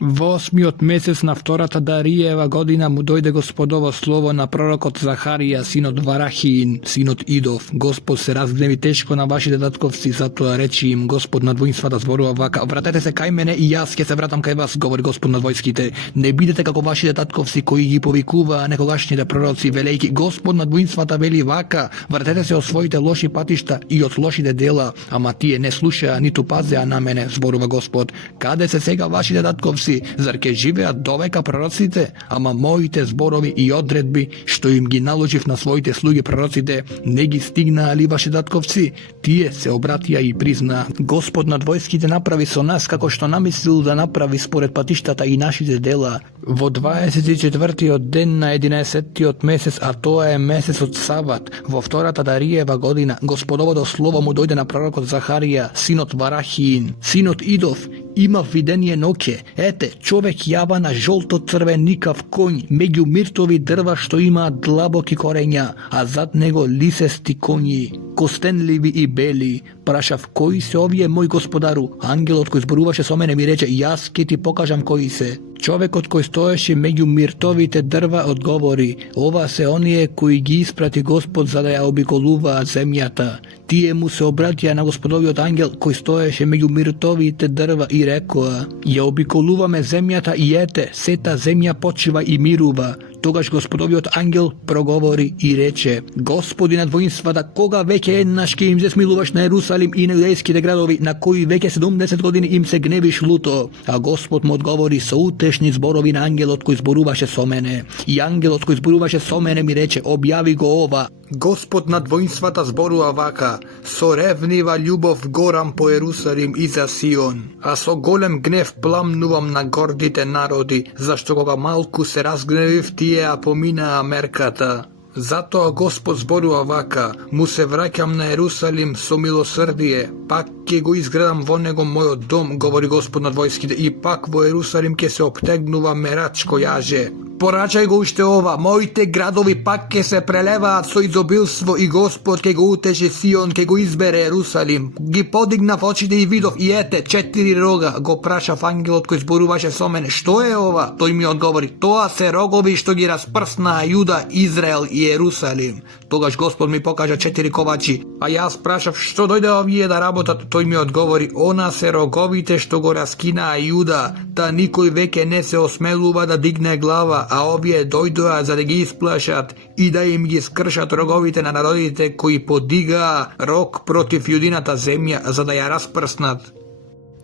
Во 8. месец на втората Дариева година му дојде Господово слово на пророкот Захарија, синот Варахиин, синот Идов. Господ се разгневи тешко на вашите татковци, затоа речи им Господ на воинствата зборува вака: вратете се кај мене и јас ќе се вратам кај вас, говори Господ на војските. Не бидете како вашите татковци кои ги повикуваа некогашните пророци, велејки Господ на воинствата вели вака: вратете се од своите лоши патишта и од лошите дела, ама тие не слушаа ниту пазеа на мене, зборува Господ. Каде се сега вашите татковци? Зар ке живеат довека пророците? Ама моите зборови и одредби, што им ги наложив на своите слуги пророците, не ги стигнаа ли ваши татковци? Тие се обратија и признаа: Господ над војските направи со нас како што намислил да направи според патиштата и нашите дела. Во 24-тиот ден на 11-тиот месец, а тоа е месецот Сават, во втората Дариева година, Господовото слово му дојде на пророкот Захарија, синот Варахиин, синот Идов. Има видение ноќе. Ете, човек јава на жолто-црвеникав коњ, меѓу миртови дрва што имаат длабоки корења, а зад него лисести коњи, костенливи и бели. Прашав: кои се овие, мој господару? Ангелот кој зборуваше со мене ми рече: јас ќе ти покажам кои се. Човекот кој стоеше меѓу миртовите дрва одговори: ова се оние кои ги испрати Господ за да ја обиколуваат земјата. Тие му се обратија на Господовиот ангел кој стоеше меѓу миртовите дрва и рекоа: ја обиколуваме земјата и ете, сета земја почива и мирува. Тогаш Господовиот ангел проговори и рече: Господи над воинствата, кога веќе еднаш ќе им се смилуваш на Ерусалим и на јудејските градови, на кои веќе 70 години им се гневиш люто? А Господ му одговори со утешни зборови на ангелот кој зборуваше со мене. И ангелот кој зборуваше со мене ми рече: објави го ова. Господ над воинствата зборува вака: со ревнива љубов горам по Ерусалим и за Сион, а со голем гнев пламнувам на гордите народи, зашто кога малку се разгневив, тие ја поминаа мерката. Затоа Господ зборува вака: му се враќам на Ерусалим со милосрдие, пак ќе го изградам во него мојот дом, говори Господ над војските, и пак во Ерусалим ќе се обтегнува мерачко јаже. Порачај го уште ова: моите градови пак ќе се прелеваат со изобилство и Господ ќе го утеши Сион, ќе го избере Ерусалим. Ги подигнав очите и видов, и ете, 4 рога. Го прашав ангелот кој зборуваше со мене: што е ова? Тој ми одговори: тоа се рогови што ги распрснаа Јуда, Израел и Ерусалим. Тогаш Господ ми покажа 4 ковачи, а јас прашав: што дојде овие да работат? Тој ми одговори: она се роговите што го раскинаа Јуда, та никој веќе не се осмелува да дигне глава, а овие дојдоа за да ги исплашат и да им ги скршат роговите на народите кои подигаа рог против јудината земја за да ја распрснат.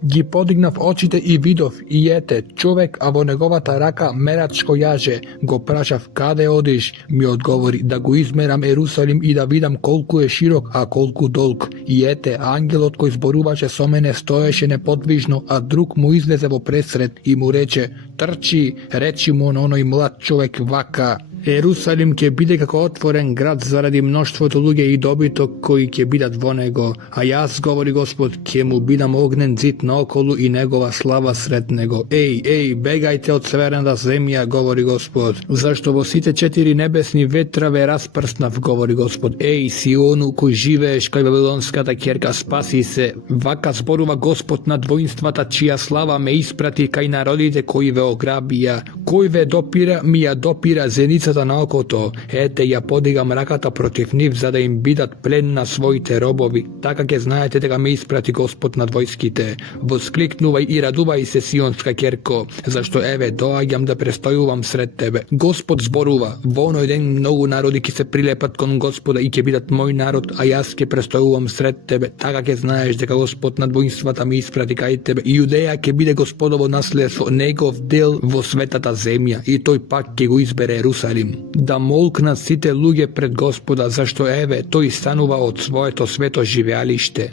Ги подигнав очите и видов, и ете, човек, а во неговата рака мерачко јаже. Го прашав: каде одиш? Ми одговори: да го измерам Ерусалим и да видам колку е широк, а колку долг. И ете, ангелот кој зборуваше со мене стоеше неподвижно, а друг му излезе во пресред и му рече: трчи, речи му на оној млад човек вака: Ерусалим ќе биде како отворен град заради мноштвото луѓе и добиток кои ќе бидат во него, а јас, говори Господ, ќе му бидам огнен зид наоколу и негова слава сред него. Еј, бегајте од северната земја, говори Господ, зашто во сите 4 небесни ветра ве распрснав, говори Господ. Еј, Сиону, кој живееш кај вавилонската ќерка, спаси се. Вака зборува Господ над воинствата, чија слава ме испрати кај народите кои ве ограбија. Кој ве допира, ми ја допира зеницата на окото. Ете, ја подигам раката против нив за да им бидат плен на своите робови. Така ќе знаете дека ме испрати Господ над војските. Воскликнувај и радувај се, Сионска ќерко, зашто еве доаѓам да престојувам сред тебе. Господ зборува: во оној ден многу народи ќе се прилепат кон Господа и ќе бидат мој народ, а јас ќе престојувам сред тебе. Така ќе знаеш дека Господ над воинствата ме испрати кај тебе и Јудеја ќе биде Господово наследство, негов дел во светата земја, и тој пак ќе го избере Ерусалим. Да молкнат сите луѓе пред Господа, зашто еве тој станува од своето свето живеалиште.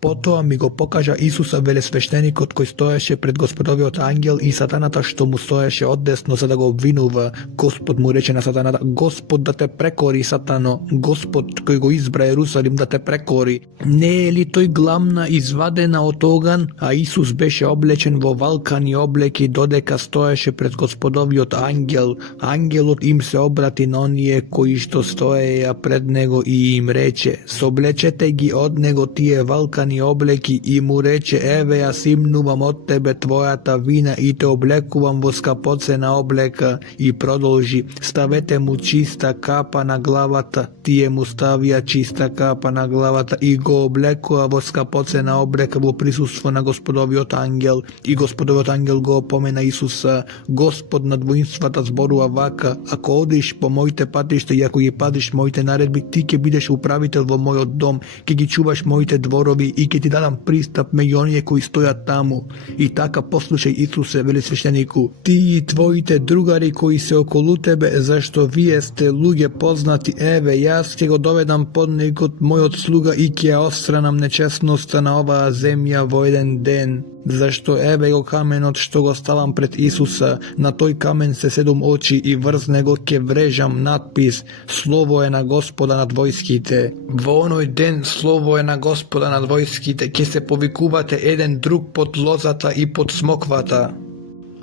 Потоа ми го покажа Исуса велесвештеникот кој стоеше пред Господовиот ангел и сатаната што му стоеше одесно за да го обвинува. Господ му рече на сатаната: Господ да те прекори, сатано, Господ кој го избра Ерусалим да те прекори. Не е ли тој гламна извадена од оган? А Исус беше облечен во валкани облеки додека стоеше пред Господовиот ангел. Ангелот им се обрати на оние кои што стоеја пред него и им рече: соблечете ги од него тие валкани цртани облеки и му рече: еве јас имнувам од тебе твојата вина и те облекувам во скапоцена облека, и продолжи: ставете му чиста капа на главата. Тие му ставија чиста капа на главата и го облекува во скапоцена облека во присуство на Господовиот ангел. И Господовиот ангел го опомена Исуса: Господ над воинствата зборува вака: ако одиш по моите патишта и ако ги пазиш моите наредби, ти ќе бидеш управител во мојот дом, ќе ги чуваш моите дворови и ќе ти дадам пристап меѓу оние кои стојат таму. И така послушај, Исусе, вели свештенику, ти и твоите другари кои се околу тебе, зашто вие сте луѓе познати, еве јас ќе го доведам подникот мојот слуга и ќе ја отстранам нечестноста на оваа земја во еден ден. Зашто еве го каменот што го ставам пред Исуса, на тој камен се 7 очи и врз него ќе врежам надпис: Слово е на Господа над војските. Во оној ден Слово е на Господа над војските, ќе се повикувате еден друг под лозата и под смоквата.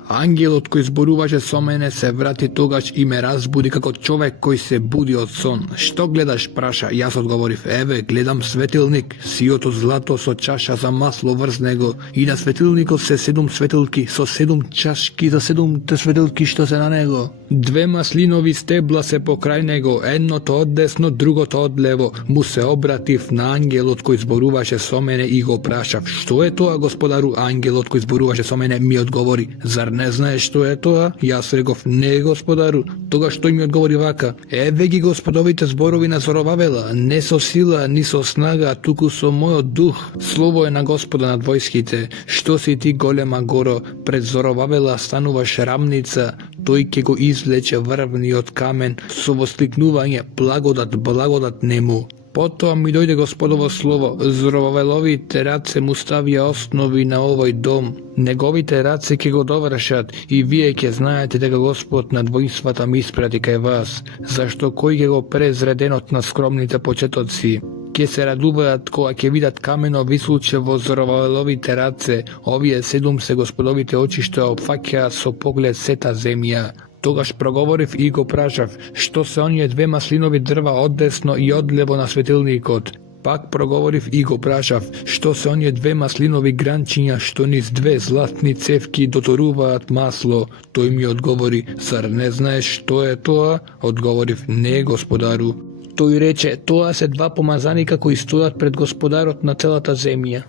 Ангелот кој зборуваше со мене се врати тогаш и ме разбуди како човек кој се буди од сон. Што гледаш, праша? Јас одговорив: еве, гледам светилник, сиото злато со чаша за масло врз него, и на светилникот се 7 светилки со 7 чашки за 7 светилки што се на него. 2 маслинови стебла се покрај него, едното од десно, другото од лево. Му се обратив на ангелот кој зборуваше со мене и го прашав: што е тоа, Господару? Ангелот кој зборуваше со мене ми одговори: зар не знаеш што е тоа? Јас реков: не, Господару. Тогаш тој ми одговори вака: еве ги Господовите зборови на Зоровавела, не со сила ни со снага, туку со мојот дух. Слово е на Господа над војските. Што си ти, голема горо? Пред Зоровавела стануваш рамница, тој ќе го извлече врвниот камен со воскликнување: благодат, благодат нему. Потоа ми дојде Господово слово: Зоровавеловите раце му ставија основи на овој дом. Неговите раце ќе го довршат и вие ќе знаете дека Господ над воинствата ми испрати кај вас, зашто кој ќе го презре денот на скромните почетоци. Ќе се радуваат кога ќе видат камено висуче во Зоровавеловите раце. Овие 7 се Господовите очи што ја опфаќаат со поглед сета земја. Тогаш проговорив и го прашав: што се оние 2 маслинови дрва одесно и одлево на светилникот? Пак проговорив и го прашав: што се оние 2 маслинови гранчиња што низ 2 златни цевки доторуваат масло? Тој ми одговори: зар не знаеш што е тоа? Одговорив: не, Господару. Тој рече: тоа се 2 помазаника кои стојат пред Господарот на целата земја.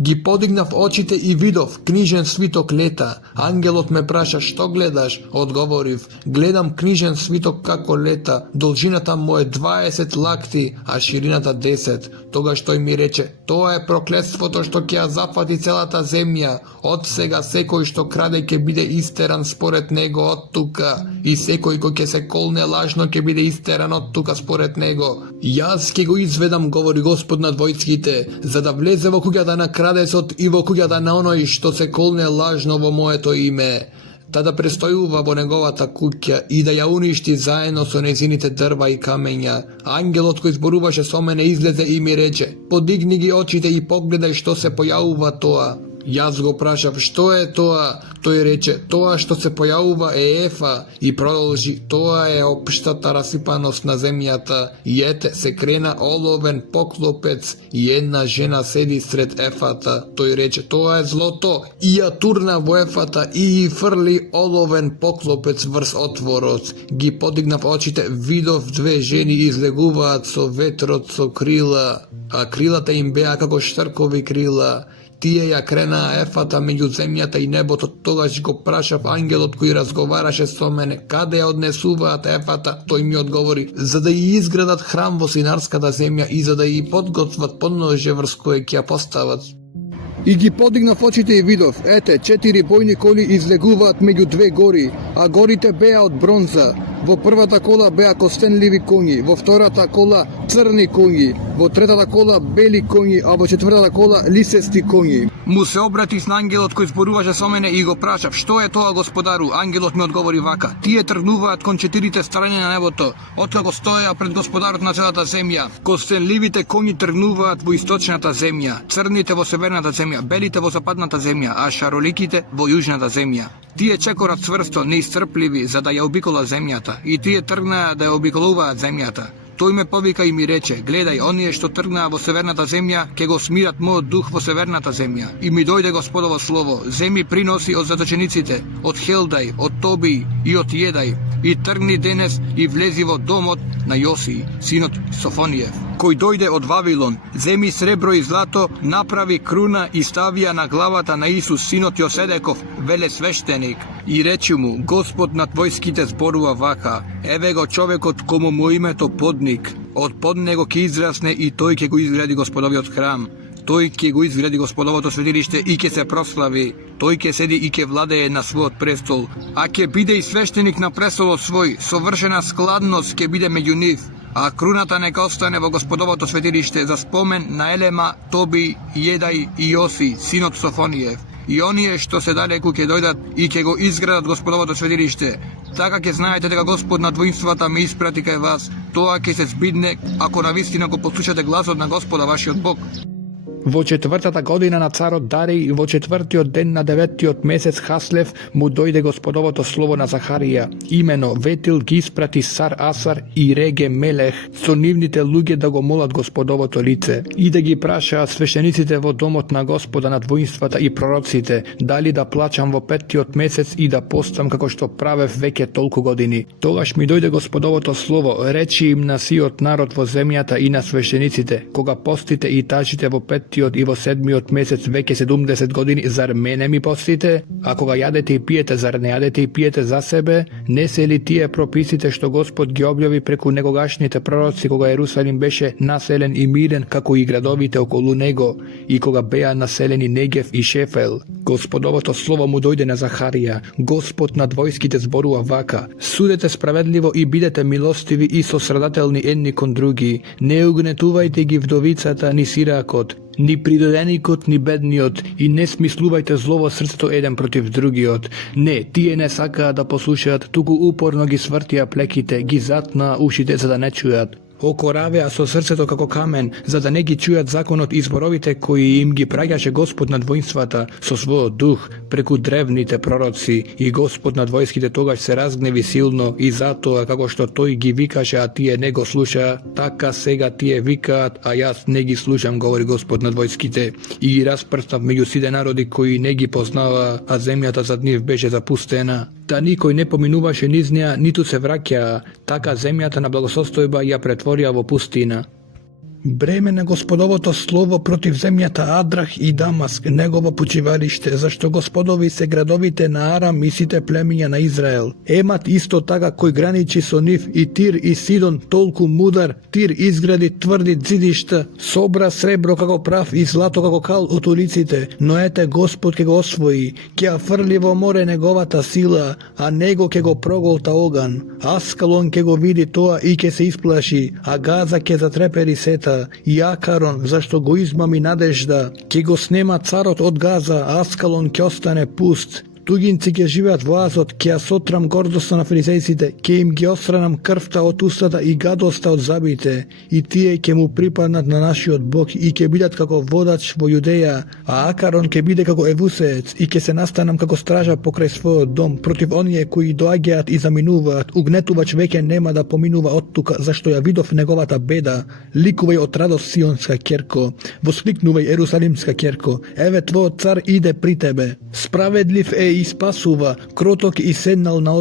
Ги подигнав очите и видов книжен свиток лета. Ангелот ме праша: што гледаш? Одговорив: гледам книжен свиток како лета. Должината му е 20 лакти, а ширината 10. Тогаш тој ми рече: тоа е проклетството што ќе ја зафати целата земја. Од сега секој што краде ќе биде истеран според него од тука, и секој кој ќе се колне лажно ќе биде истеран од тука според него. Јас ќе го изведам, говори Господ над војските, за да влезе во куќата на крадецот и во куќата на оној што се колне лажно во моето име, та да престојува во неговата куќа и да ја уништи заедно со незините дрва и камења. Ангелот кој зборуваше со мене излезе и ми рече: подигни ги очите и погледај што се појавува тоа. Јас го прашав: што е тоа? Тој рече: тоа што се појавува е Ефа, и продолжи: тоа е општата расипаност на земјата. И ете, се крена оловен поклопец и една жена седи сред Ефата. Тој рече: тоа е злото, и ја турна во Ефата и фрли оловен поклопец врз отворот. Ги подигнав очите, видов 2 жени излегуваат со ветрот со крила, а крилата им беа како штркови крила. Тие ја кренаа Ефата меѓу земјата и небото. Тогаш го прашав ангелот кој разговараше со мене: каде ја однесуваат Ефата? Тој ми одговори: за да ја изградат храм во Синарската земја и за да ја подготват подноже врз кое ќе ја постават. И ги подигнав очите и видов, ете, 4 бојни коли излегуваат меѓу 2 гори, а горите беа од бронза. Во првата кола беа костенливи коњи, во втората кола црни коњи, во третата кола бели коњи, а во четвртата кола лисести коњи. Му се обратив на ангелот кој зборуваше со мене и го прашав: што е тоа, Господару? Ангелот ми одговори вака: тие тргнуваат кон 4 страни на небото, откако стоеа пред Господарот на целата земја. Костенливите коњи тргнуваат во источната земја, црните во северната земја, белите во западната земја, а шароликите во јужната земја. Тие чекорат цврсто, неисцрпливи, за да ја обикола земјата, и тие тргнаа да ја обиколуваат земјата. Тој ме повика и ми рече: гледај, оние што тргнаа во северната земја, ќе го смират мојот дух во северната земја. И ми дојде Господово слово: земи приноси од заточениците, од Хелдај, од Тоби и од Једај, и тргни денес и влези во домот на Јоси, синот Софониев, кој дојде од Вавилон. Земи сребро и злато, направи круна и ставија на главата на Исус, синот Јоседеков, велесвештеник. И речи му: Господ над војските зборува вака: еве го човекот кому му името подник, од под него ќе израсне и тој ќе го изгради Господовиот храм. Тој ќе го изгради Господовото светилиште и ќе се прослави. Тој ќе седи и ќе владее на својот престол, а ќе биде и свештеник на престолот свој. Совршена складност ќе биде меѓу нив, а круната нека остане во Господовото светилиште за спомен на Елема, Тоби, Једај и Јоси, синот Софониев. И оние што се далеку ќе дојдат и ќе го изградат Господовото светилиште. Така ќе знаете дека Господ над воинствата ме испрати кај вас. Тоа ќе се збидне ако навистина го послушате гласот на Господа вашиот Бог. Во 4-та година на царот Дарий, во 4-тиот ден на 9-тиот месец Хаслев, му дојде Господовото слово на Захарија. Имено ветил ги испрати Сар Асар и Реге Мелех со нивните луѓе да го молат Господовото лице и да ги прашаат свештениците во домот на Господа над воинствата и пророците дали да плачам во 5-тиот месец и да постам како што правев веќе толку години. Тогаш ми дојде Господовото слово: речи им на сиот народ во земјата и на свештениците: кога постите и тажите во 5-тиот и во 7-миот месец веќе 70 години, зар мене ми постите? А кога јадете и пиете, зар не јадете и пиете за себе? Не се ли тие прописите што Господ ги објави преку негогашните пророци кога Ерусалим беше населен и мирен како и градовите околу него, и кога беа населени Негев и Шефел? Господовото слово му дојде на Захарија: Господ над војските зборува вака: судете справедливо и бидете милостиви и сострадателни едни кон други. Не угнетувајте ги вдовицата ни сиракот, ни придоденикот, ни бедниот, и не смислувајте зло во срцето еден против другиот. Не, тие не сакаат да послушаат, туку упорно ги свртија плеките, ги затнаа ушите за да не чујат. Окоравеа со срцето како камен, за да не ги чујат законот и зборовите кои им ги праќаше Господ над воинствата со својот дух преку древните пророци. И Господ над војските тогаш се разгневи силно, и затоа како што тој ги викаше, а тие не го слушаа, така сега тие викаат, а јас не ги слушам, говори Господ над војските. И ги распрстав меѓу сите народи кои не ги познаваа, а земјата зад нив беше запустена. Та никој не поминуваше низ неа, ниту се враќаа, така земјата на благосостојба ја претворија во пустина. Бреме на Господовото слово против земјата Адрах и Дамаск, негово почивалиште, зашто Господови се градовите на Арам и сите племиња на Израел. Емат исто така кој граничи со нив, и Тир и Сидон толку мудар. Тир изгради тврди зидишта, собра сребро како прав и злато како кал од улиците, но ете Господ ќе го освои, ќе ја фрли во море неговата сила, а него ќе го проголта оган. Аскалон ќе го види тоа и ќе се исплаши, а Газа ќе затрепери сета. И Акарон, зашто го измами надежда, ќе го снема царот од Газа, а Аскалон ќе остане пуст. Тугинци ќе живеат во Азот, ќе ја сотрам гордоста на фарисејците, ќе им ги осранам крвта од устата и гадоста од зъбите, и тие ќе му припаднат на нашиот Бог и ќе бидат како водач во Јудеја, а Акарон ќе биде како Евусеец и ќе се настанам како стража покрај својот дом против оние кои доаѓаат и заминуваат. Угнетувач веќе нема да поминува од тука, зашто ја видов неговата беда. Ликувај од радост Сионска ќерко, воскликнувај Ерусалимска ќерко, еве твојот цар иде при тебе. Справедлив е и спасува, кроток и седнал на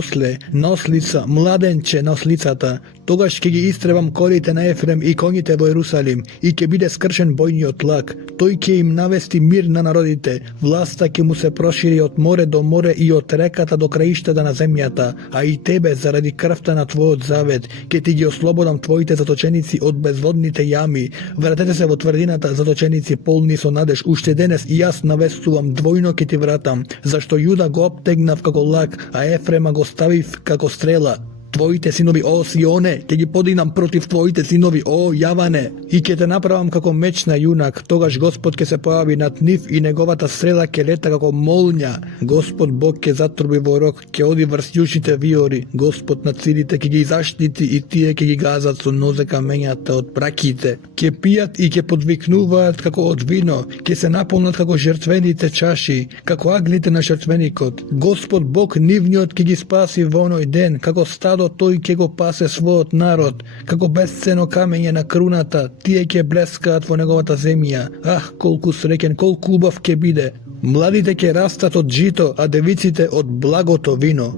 ослица, младенче на ослицата. Тогаш ќе ги истребам корите на Ефрем и коњите во Ерусалим, и ќе биде скршен бојниот лак. Тој ќе им навести мир на народите, власта ќе му се прошири од море до море и од реката до краиштата на земјата, а и тебе заради крвта на твојот завет ќе ти ги ослободам твоите заточеници од безводните јами. Вратете се во тврдината, заточеници полни со надеж. Уште денес и јас навестувам, двојно ќе ти вратам, зашто Јуда го обтегнав како лак, а Ефрема го ставив како стрела. Твоите синови, о Сионе, ќе ги подигнам против твоите синови, о Јаване, и ќе те направам како меч на јунак. Тогаш Господ ќе се појави над нив и неговата стрела ќе лета како молња. Господ Бог ќе затруби во рог, ќе оди врз јужите виори. Господ над силите ќе ги заштити и тие ќе ги газат со нозе камењата од праките. Ќе пијат и ќе подвикнуваат како од вино, ќе се наполнат како жртвените чаши, како аглите на жртвеникот. Господ Бог нивниот ќе ги спаси во оној ден, како стадо стадо, тој ќе го пасе својот народ, како бесцено камење на круната, тие ќе блескаат во неговата земја. Колку среќен, колку убав ќе биде. Младите ќе растат од жито, а девиците од благото вино.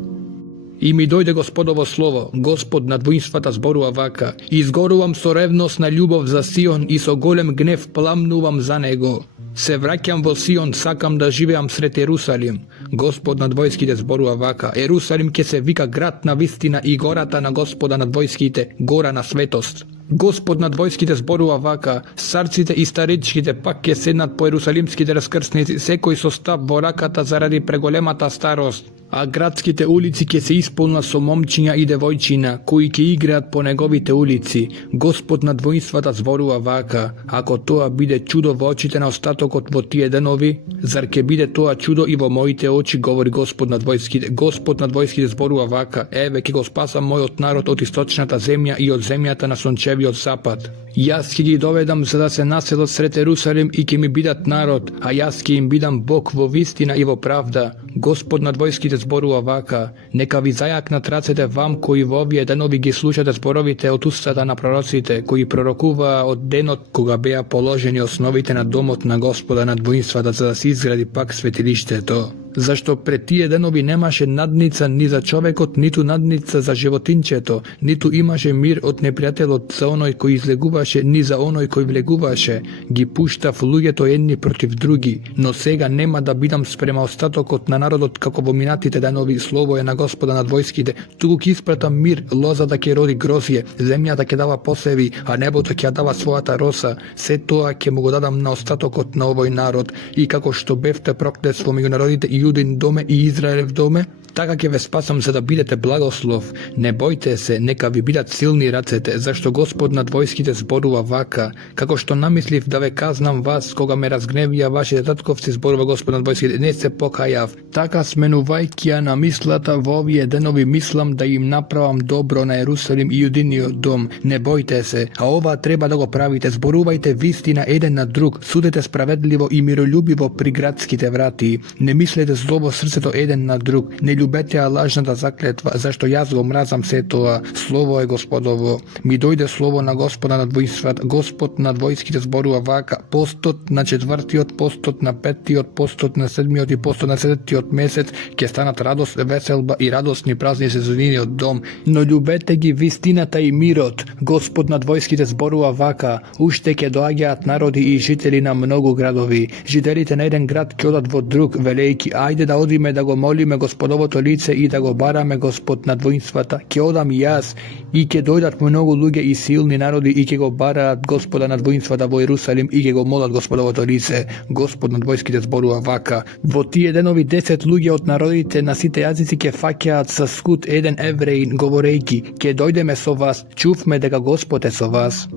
И ми дојде Господово слово, Господ над воинствата зборува вака: изгорувам со ревност на љубов за Сион и со голем гнев пламнувам за него. Се враќам во Сион, сакам да живеам сред Ерусалим. Господ над војските зборува вака: Ерусалим ќе се вика град на вистина и гората на Господа над војските, гора на светост. Господ над војските зборува вака: старците и старичките пак ќе седнат по ерусалимските раскрсници, секој со стап во раката заради преголемата старост. А градските улици ќе се исполнат со момчиња и девојчиња, кои ќе играат по неговите улици. Господ над воинствата зборува вака: ако тоа биде чудо во очите на остатокот во тие денови, зар ќе биде тоа чудо и во моите очи, говори Господ над војските. Господ над војските зборува вака: еве ќе го спасам мојот народ од источната земја и од земјата на сончевиот запад. Јас ќе ги доведам за да се населат сред Ерусалим и ќе ми бидат народ, а јас ќе им бидам Бог во вистина и во правда. Господ над војските зборува вака: нека ви зајакнат рацете вам кои во овие денови ги слушате зборовите од устата на пророците, кои пророкуваа од денот кога беа положени основите на домот на Господа над воинствата за да се изгради пак светилиштето. Зашто пред тие денови немаше надница ни за човекот, ниту надница за животинчето, ниту имаше мир од непријателот за оној кој излегуваше, ни за оној кој влегуваше. Ги пуштав луѓето едни против други, но сега нема да бидам спрема остатокот на народот како во минатите денови, слово е на Господа над војските. Туку ќе испратам мир, лозата ќе роди грозје, земјата ќе дава посеви, а небото ќе дава својата роса. Се тоа ќе му го дадам на остатокот на овој народ, и како што бевте проклет во меѓу народите и Јудин доме и Израелев доме, така ќе ве спасам за да бидете благослов. Не бојте се, нека ви бидат силни рацете, зашто Господ над војските зборува вака: како што намислив да ве казнам вас, кога ме разгневија вашите татковци, зборува Господ над војските, не се покајав. Така сменувајќи ја на мислата во овие денови, мислам да им направам добро на Ерусалим и Јудиниот дом. Не бојте се, а ова треба да го правите, зборувајте вистина еден на друг, судете справедливо и мирољубиво при градските врати. Не мислете зло во срцето еден на друг, не љубете ја лажната заклетва, зашто јас го мразам се тоа. Слово е Господово. Ми дојде слово на Господа над воинствата, Господ над војските зборува вака: постот на 4-тиот, постот на 5-тиот, постот на 7-тиот и постот на 7-тиот месец ќе станат радост, веселба и радосни празни сезониниот дом. Но љубете ги вистината и мирот. Господ над војските зборува вака: уште ќе доаѓаат народи и жители на многу градови. Жителите на еден град ќе одат во друг, велејки: ајде да одиме да го молиме Господовото лице и да го бараме Господ над воинствата. Ќе одам јас и ќе дојдат многу луѓе и силни народи и ќе го бараат Господа над воинствата во Ерусалим и ќе го молат Господовото лице. Господ над војските зборува вака: во тие денови 10 луѓе од народите на сите јазици ќе фаќаат со скут еден евреин, говорејќи: ќе дојдеме со вас, чувме дека Господ е со вас.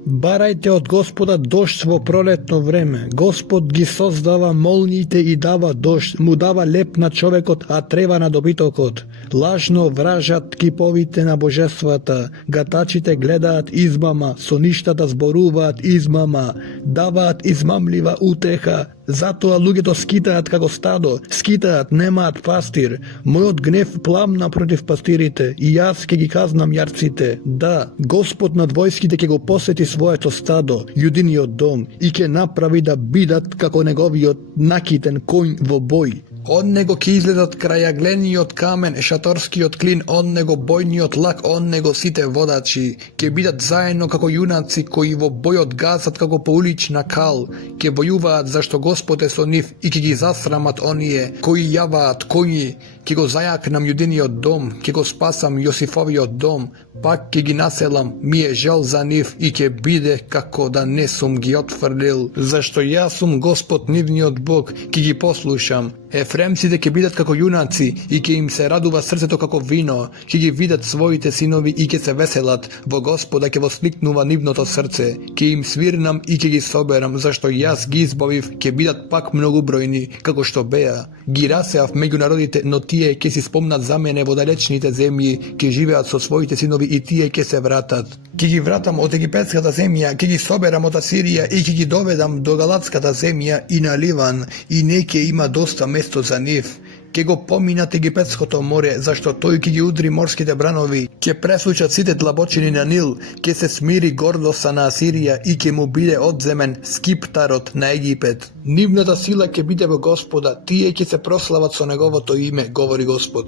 Барајте од Господа дожд во пролетно време. Господ ги создава молниите и дава дожд, му дава леп на човекот, а трева на добитокот. Лажно вражат киповите на божествата, гатачите гледаат измама, со ништата зборуваат измама, даваат измамлива утеха. Затоа луѓето скитаат како стадо, скитаат, немаат пастир. Мојот гнев пламна против пастирите и јас ќе ги казнам јарците. Да, Господ над војските ќе го посети своето стадо, Јудиниот дом, и ќе направи да бидат како неговиот накитен коњ во бој. Од него ќе излезат крајаглениот камен, шаторскиот клин, од него бојниот лак, од него сите водачи. Ќе бидат заедно како јунаци кои во бојот газат како по улична кал. Ќе бојуваат зашто Господ е со нив и ќе ги засрамат оние кои јаваат коњи. Ќе го зајакнам Јудиниот дом, ќе го спасам Јосифовиот дом, пак ќе ги населам, ми е жал за нив и ќе биде како да не сум ги отфрлил, зашто јас сум Господ нивниот Бог, ќе ги послушам. Ефремците ќе бидат како јунаци и ќе им се радува срцето како вино, ќе ги видат своите синови и ќе се веселат, во Господа ќе восликнува нивното срце, ќе им свирнам и ќе ги соберам, зашто јас ги избавив, ќе бидат пак многу бројни, како што беа. Ги расеав меѓу народите, но тие ќе си спомнат за мене во далечните земји, ќе живеат со своите синови и тие ќе се вратат. Ќе ги вратам од египетската земја, ќе ги соберам од Асирија и ќе ги доведам до галатската земја и на Ливан, и не ќе има доста место за нив. ке го поминат Египетското море, зашто тој ке ги удри морските бранови, ке пресучат сите длабочини на Нил, ке се смири гордоста на Асирија и ке му биде одземен скиптарот на Египет. Нивната сила ке биде во Господа, тие ке се прослават со неговото име, говори Господ.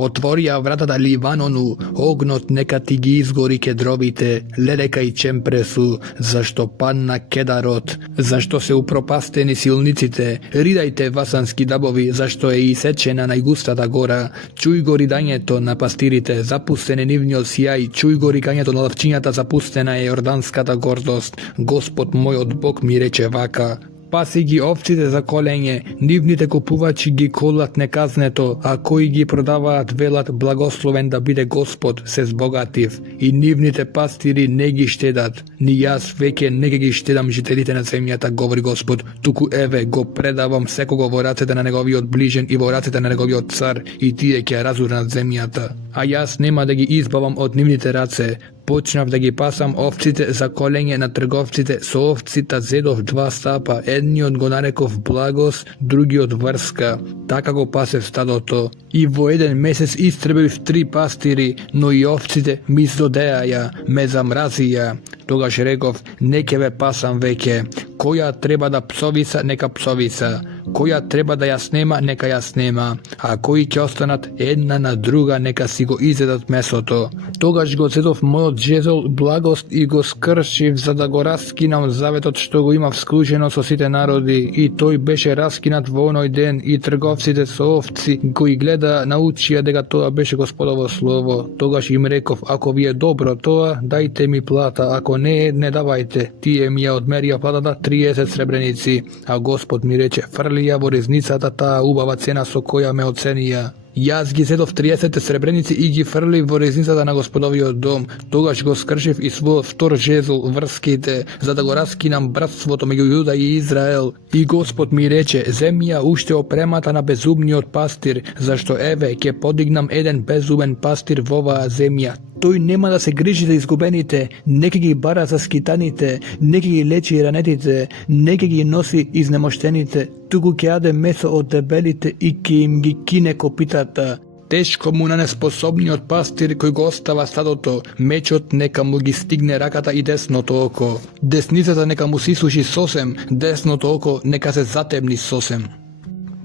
Отворија вратата Ливанону, огнот нека ти ги изгори кедровите, лелека и чемпресу, зашто падна кедарот, зашто се упропастени силниците, ридајте васански дабови, зашто е исечена најгустата гора, чуј го ридањето на пастирите, запустен е нивниот сјај, чуј го рикањето на лавчињата, запустена е јорданската гордост. Господ мојот Бог ми рече вака: паси ги овците за колење, нивните купувачи ги колат неказнето, а кои ги продаваат велат благословен да биде Господ, се збогатив, и нивните пастири не ги штедат, ни јас веќе не ги штедам жителите на земјата, говори Господ, туку еве го предавам секого во рацете на неговиот ближен и во рацете на неговиот цар, и тие ќе разурнат земјата. А јас нема да ги избавам од нивните раце. Почнав да ги пасам овците за колење на трговците, со овците зедов 2 стапа, едниот го нареков благост, другиот врска. Така го пасев стадото. И во еден месец истребив 3 пастири, но и овците ми зодеаја, ме замразија. Тогаш реков: не ќе ве пасам веќе. Која треба да псовиса, нека псовиса. Која треба да ја снема, нека ја снема. А кои ќе останат една на друга, нека си го изедат месото. Тогаш го зедов мојот жезол благост и го скршив, за да го раскинам заветот што го имав склучено со сите народи, и тој беше раскинат во оној ден, и трговците со овци кои гледа научија дека тоа беше Господово слово. Тогаш им реков: ако ви е добро тоа, дајте ми плата, ако не давајте. Тие ми ја одмерија платата 30 сребреници, а Господ ми рече: фрли ја во ризницата таа убава цена со која ме оценија. Јас ги зедов 30 сребреници и ги фрлив во резницата на Господовиот дом. Тогаш го скршив и својот втор жезл врските, за да го раскинам братството меѓу Јуда и Израел. И Господ ми рече: земја уште опремата на безумниот пастир, зашто еве ќе подигнам еден безумен пастир во оваа земја. Тој нема да се грижи за изгубените, не ќе ги бара за скитаните, не ќе ги лечи ранетите, не ќе ги носи изнемоштените, туку ќе јаде месо од дебелите и ќе им ги кине копитата. Тешко му на неспособниот пастир кој го остава стадото, мечот нека му ги стигне раката и десното око. Десницата нека му се исуши сосем, десното око нека се затемни сосем.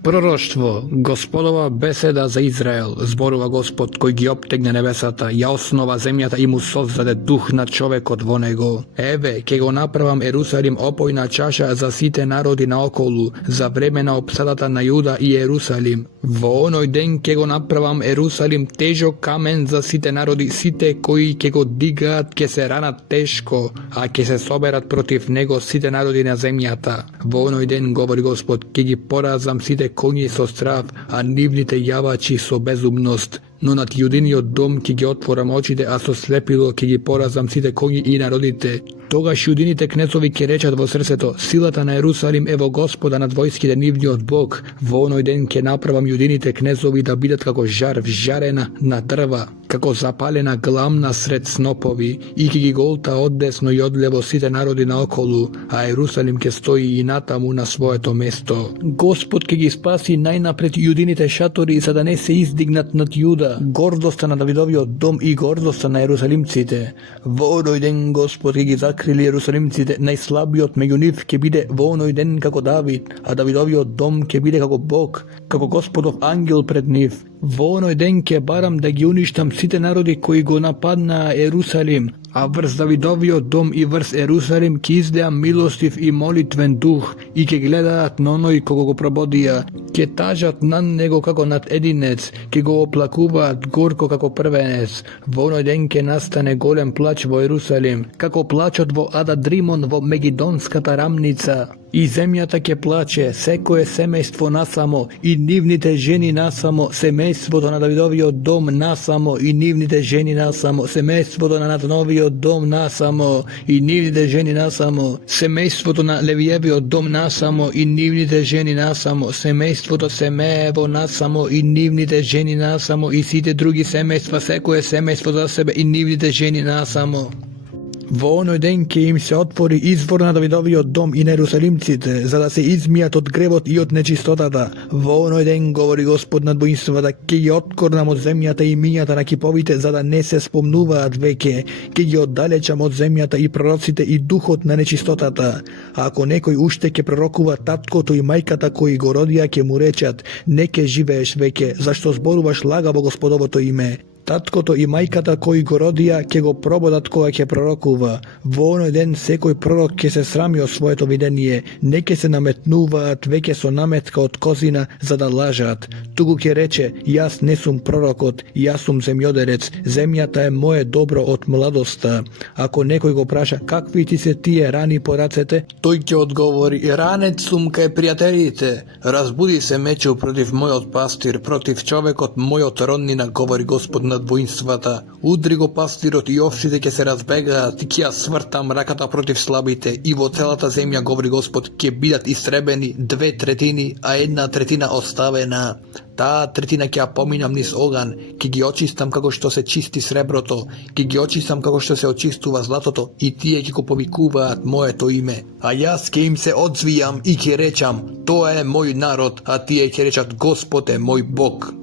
Пророштво, Господова беседа за Израел, зборува Господ кој ги обтегне небесата, ја основа земјата и му создаде дух на човекот во него. Еве, ќе го направам Ерусалим опојна чаша за сите народи наоколу, за време на опсадата на Јуда и Ерусалим. Во оној ден ќе го направам Ерусалим тежок камен за сите народи, сите кои ќе го дигаат ќе се ранат тешко, а ќе се соберат против него сите народи на земјата. Во оној ден, говори Господ, ќе ги поразам сите коњи со страв, а нивните јавачи со безумност. Но над јудиниот дом ќе ги отворам очите, а со слепило ќе ги поразам сите коњи и народите. Тогаш јудините кнезови ќе речат во срцето: силата на Ерусалим е во Господа над војските, нивниот Бог. Во оној ден ќе направам јудините кнезови да бидат како жар вжарена на дрва, како запалена гламна сред снопови, и ќе ги голта оддесно и одлево сите народи наоколу, а Ерусалим ќе стои и натаму на своето место. Господ ќе ги спаси најнапред јудините шатори, за да не се издигнат над Јуда, гордоста на Давидовиот дом и гордоста на ерусалимците. Во оној ден Господ ќе ги закрили ерусалимците, најслабиот меѓу нив ќе биде во оној ден како Давид, а Давидовиот дом ќе биде како Бог, како Господов ангел пред нив. Во оној ден ќе барам да ги уништам сите народи кои го нападнаа Ерусалим, а врз Давидовиот дом и врз Ерусалим ќе издеам милостив и молитвен дух, и ќе гледаат на оној кого го прободија, ќе тажат над него како над единец, ќе го оплакуваат горко како првенец. Во оној ден ќе настане голем плач во Ерусалим, како плачот во Ададримон во Мегидонската рамница. И земјата ќе плаче, секое семејство насамо, и нивните жени насамо, семејството на Давидовиот дом насамо, и нивните жени насамо, семејството на Натановиот дом насамо, и нивните жени насамо, семејството на Левиевиот дом насамо, и нивните жени насамо, семејството Семеево насамо, и нивните жени насамо, и сите други семејства, секое семејство за себе, и нивните жени насамо. Во оној ден ќе им се отвори извор на Давидовиот дом и на Ерусалимците, за да се измијат од гревот и од нечистотата. Во оној ден, говори Господ над воинствата, ќе ги откорнам од земјата и мињата на киповите, за да не се спомнуваат веќе. Ќе ги оддалечам од земјата и пророците и духот на нечистотата. А ако некој уште ќе пророкува, таткото и мајката кои го родија ќе му речат: не ќе живееш веќе, зашто зборуваш лага во Господовото име. Таткото и мајката кои го родија ќе го прободат кога ќе пророкува. Во оној ден секој пророк ќе се срами од своето видение, не ќе се наметнуваат веќе со наметка од козина за да лажат. Туку ќе рече: јас не сум пророкот, јас сум земјоделец, земјата е мое добро од младоста. Ако некој го праша: какви ти се тие рани по рацете, тој ќе одговори: ранет сум кај пријателите. Разбуди се мечу против мојот пастир, против човекот мојот роднина, говори Господ над воинствата. Удри го пастирот и овците ќе се разбегаат, и ќе ја свртам раката против слабите, и во целата земја, говори Господ, ќе бидат истребени 2/3, а 1/3 оставена. Таа третина ќе ја поминам низ оган, ќе ги очистам како што се чисти среброто, ќе ги очистам како што се очистува златото, и тие ќе го повикуваат моето име. А јас ќе им се одзвијам и ќе речам: тоа е мој народ, а тие ќе речат: Господ е мој Бог.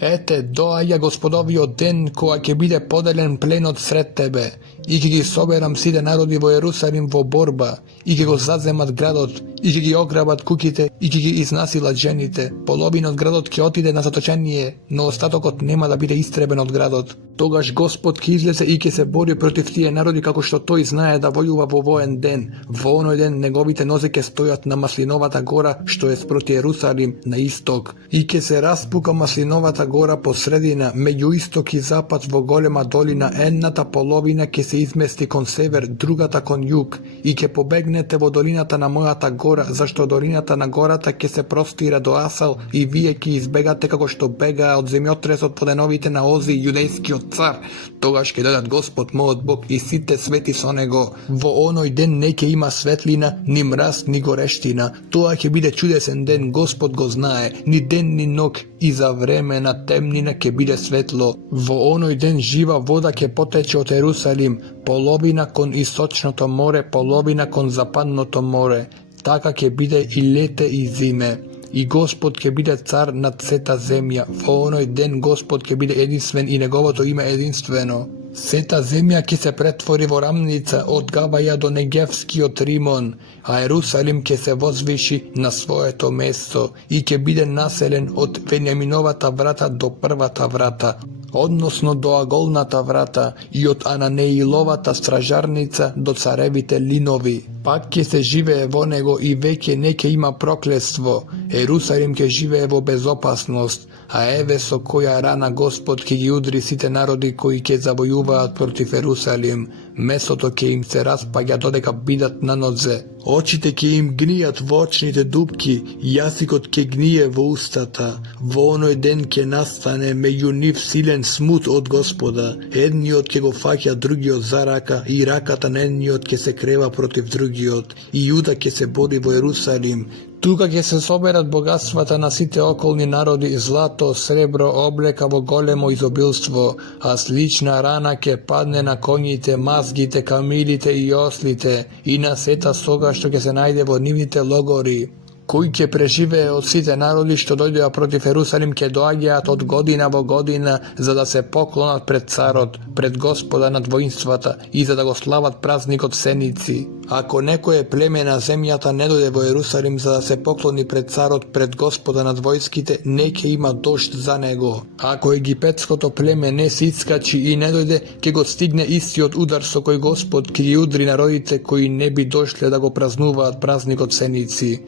Ете, доаѓа Господовиот ден, кога ќе биде поделен пленот сред тебе, и ќе ги соберам сите народи во Ерусалим во борба, и ќе го заземат градот, и ќе ги ограбат куќите, и ќе ги изнасилат жените. Половина од градот ќе отиде на заточение, но остатокот нема да биде истребен од градот. Тогаш Господ ќе излезе и ќе се бори против тие народи како што тој знае да војува во воен ден. Во оној ден неговите нозе ќе стојат на Маслиновата гора, што е спроти Ерусалим на исток, и ќе се распука Маслиновата гора по средина, меѓу исток и запад во голема долина. Едната половина ќе се измести кон север, другата кон југ, и ќе побегнете во долината на мојата гора, зашто долината на гората ќе се простира до Асал, и вие ќе избегате како што бегаа од земјотресот по деновите на Ози, јудејскиот цар. Тогаш ќе дојдат Господ мојот Бог и сите свети со него. Во оној ден не ќе има светлина, ни мраз, ни горештина. Тоа ќе биде чудесен ден, Господ го знае. Ни ден ни ног, и за време на темнина ќе биде светло. Во оној ден жива вода ќе потече од Ерусалим, половина кон источното море, половина кон западното море. Така ќе биде и лете и зиме. И Господ ќе биде цар над сета земја. Во оној ден Господ ќе биде единствен и неговото име единствено. Сета земја ќе се претвори во рамница од Гаваја до Негевскиот Римон, а Ерусалим ќе се возвиши на своето место и ќе биде населен од Венијаминовата врата до првата врата, односно до Аголната врата, и од Ананеиловата стражарница до царевите линови. Пак ќе се живее во него и веќе не ќе има проклетство. Ерусалим ќе живее во безопасност, а еве со која рана Господ ќе ги удри сите народи кои ќе завојуваат против Ерусалим. Месото ќе им се распаѓа додека бидат на нозе. Очите ќе им гнијат во очните дупки, јазикот ќе гние во устата. Во оној ден ќе настане меѓу нив силен смут од Господа. Едниот ќе го фаќа другиот за рака, и раката на едниот ќе се крева против другиот. И Јуда ќе се бори во Ерусалим. Тука ќе се соберат богатствата на сите околни народи, злато, сребро, облека во големо изобилство, а слична рана ќе падне на коњите, мазгите, камилите и ослите, и на сета сога што ќе се најде во нивните логори. Кој ќе преживее од сите народи што дојдоа против Ерусалим ќе доаѓаат од година во година за да се поклонат пред царот, пред Господа над воинствата и за да го слават празникот Сеници. Ако некое племе на земјата не дојде во Ерусалим за да се поклони пред царот, пред Господа над војските, не ќе има дожд за него. Ако египетското племе не се искачи и не дојде, ќе го стигне истиот удар со кој Господ ќе ги удри народите кои не би дошле да го празнуваат празникот Сеници.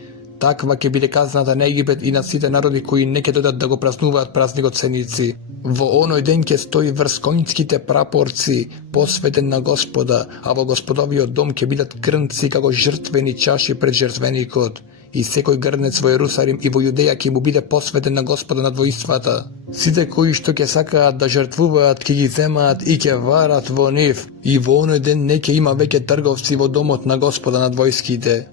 Таква ќе биде казната на Египет и на сите народи кои не ќе дојдат да го празнуваат празникот Сеници. Во оној ден ќе стои врз конјските прапорци, посветен на Господа, а во Господовиот дом ќе бидат грнци како жртвени чаши пред жртвеникот. И секој грнец во Ерусалим и во Јудеја ќе му биде посветен на Господа над воинствата. Сите кои што ќе сакаат да жртвуваат ќе ги земаат и ќе варат во нив. И во оној ден не ќе има веќе трговци во домот на Господа над војските.